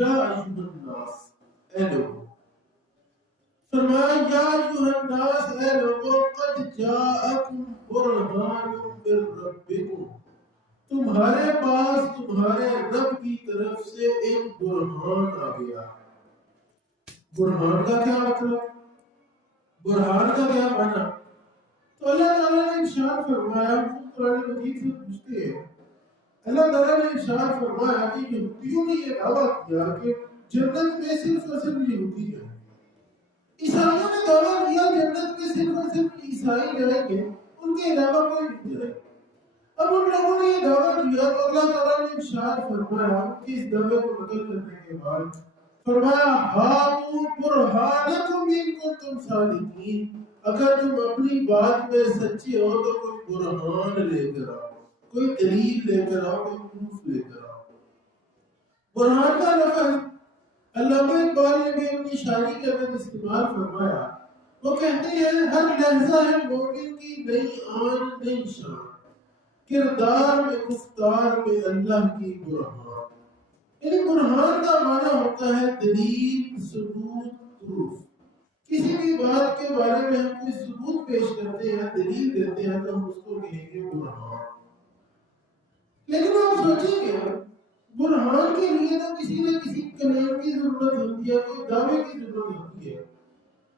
یا ایھا الناس، اے لوگوں، فرمایا یا ایھا الناس، اے لوگوں، قد جاءکم برہان من ربکم، تمہارے پاس تمہارے رب کی طرف سے ایک برہان آ گیا۔ برہان کا کیا مطلب؟ برہان کا کیا معنی؟ تو اللہ تعالیٰ نے ارشاد فرمایا، قرآن مجید سے پوچھتے ہیں، اللہ تعالیٰ نے ارشاد فرمایا کہ یہودیوں نے یہ دعویٰ کیا کہ جنت میں صرف اور صرف یہودی ہیں، عیسائیوں نے دعویٰ کیا جنت میں صرف اور صرف عیسائی جائیں گے، ان کے علاوہ کوئی نہیں جائے۔ اب ان لوگوں نے یہ دعویٰ کیا تو اللہ تعالیٰ نے ارشاد فرمایا کہ اس دعوے کو نقل کرنے کے بعد فرمایا ہاتوا برہانکم ان کنتم صادقین، اگر تم اپنی بات میں سچے ہو تو کوئی برہان لے کر آؤ، کوئی دلیل لے کر آؤ، کوئی پروف لے کر آؤ۔ برہان کا لفظ علامہ اقبال نے بھی اپنی شاعری کے اندر استعمال فرمایا، وہ کہتے ہیں ہر لحظہ ہے مومن کی نئی آن نئی شان، کردار میں گفتار میں اللہ کی برہان۔ یعنی برہان کا معنی ہوتا ہے دلیل، ثبوت، پروف۔ کسی بھی بات کے بارے میں ہم کوئی ثبوت پیش کرتے ہیں، دلیل دیتے ہیں تو ہم اس کو کہیں گے برہان۔ لیکن آپ سوچیں گے برہان کے لیے تو کسی نہ کسی کلیم کی ضرورت ہوتی ہے، کوئی دعوے کی ضرورت ہوتی ہے۔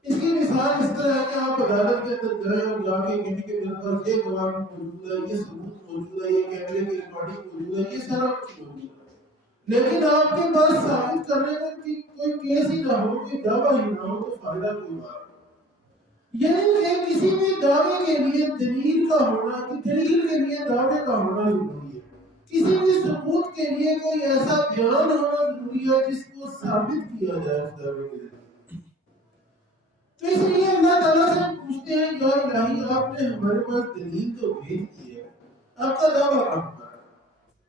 اس کی مثال اس طرح ہے کہ آپ عدالت کے اندر جائیں اور جا کے کہیں کہ میرے پاس یہ گواہ موجود ہے، یہ ثبوت موجود ہے، یہ کیمرے کی ریکارڈنگ موجود ہے، یہ سارا کچھ موجود ہے، لیکن آپ کے پاس ثابت کرنے کو کوئی کیس ہی نہ ہو، کوئی دعویٰ ہی نہ ہو تو فائدہ کوئی بات نہیں۔ یعنی کہ کسی بھی دعوے کے لیے دلیل کا ہونا، دلیل کے لیے دعوے کا ہونا ضروری ہے، کسی بھی ثبوت کے لیے کوئی ایسا بیان ہونا ضروری ہے جس کو ثابت کیا جائے اس دعوے کے لیے۔ تو اس لیے اللہ تعالیٰ سے پوچھتے ہیں یا الہی آپ نے ہمارے پاس دلیل تو بھیج دی ہے، آپ کا دعویٰ کہاں پر ہے؟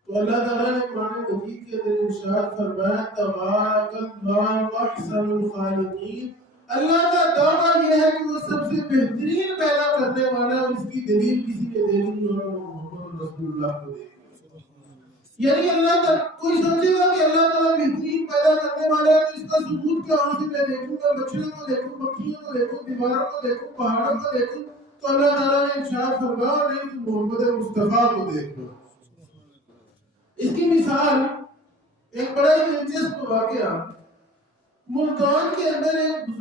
تو اللہ تعالیٰ نے قرآن مجید کے اندر ارشاد فرمایا تبارک اللہ احسن الخالقین، اللہ کا دعویٰ یہ ہے کہ وہ سب سے بہترین پیدا کرنے والا ہے، اور اس کی دلیل کسی نے دینی اور محمد رسول اللہ کو دے۔ یعنی اللہ تعالیٰ کوئی سوچے گا کہ اللہ تعالیٰ بہترین پیدا کرنے والا ہے تو اس کا ثبوت کیا ہو؟ میں دیکھوں گا مچھلیوں کو دیکھوں، پکھیوں کو دیکھوں، دیواروں کو دیکھوں، پہاڑوں کو دیکھوں، تو اللہ تعالیٰ نے ارشاد فرمایا نہیں تو محمد مصطفیٰ کو دیکھ لو۔ اس کی مثال ایک بڑا ہی دلچسپ واقعہ، ملتان کے اندر ایک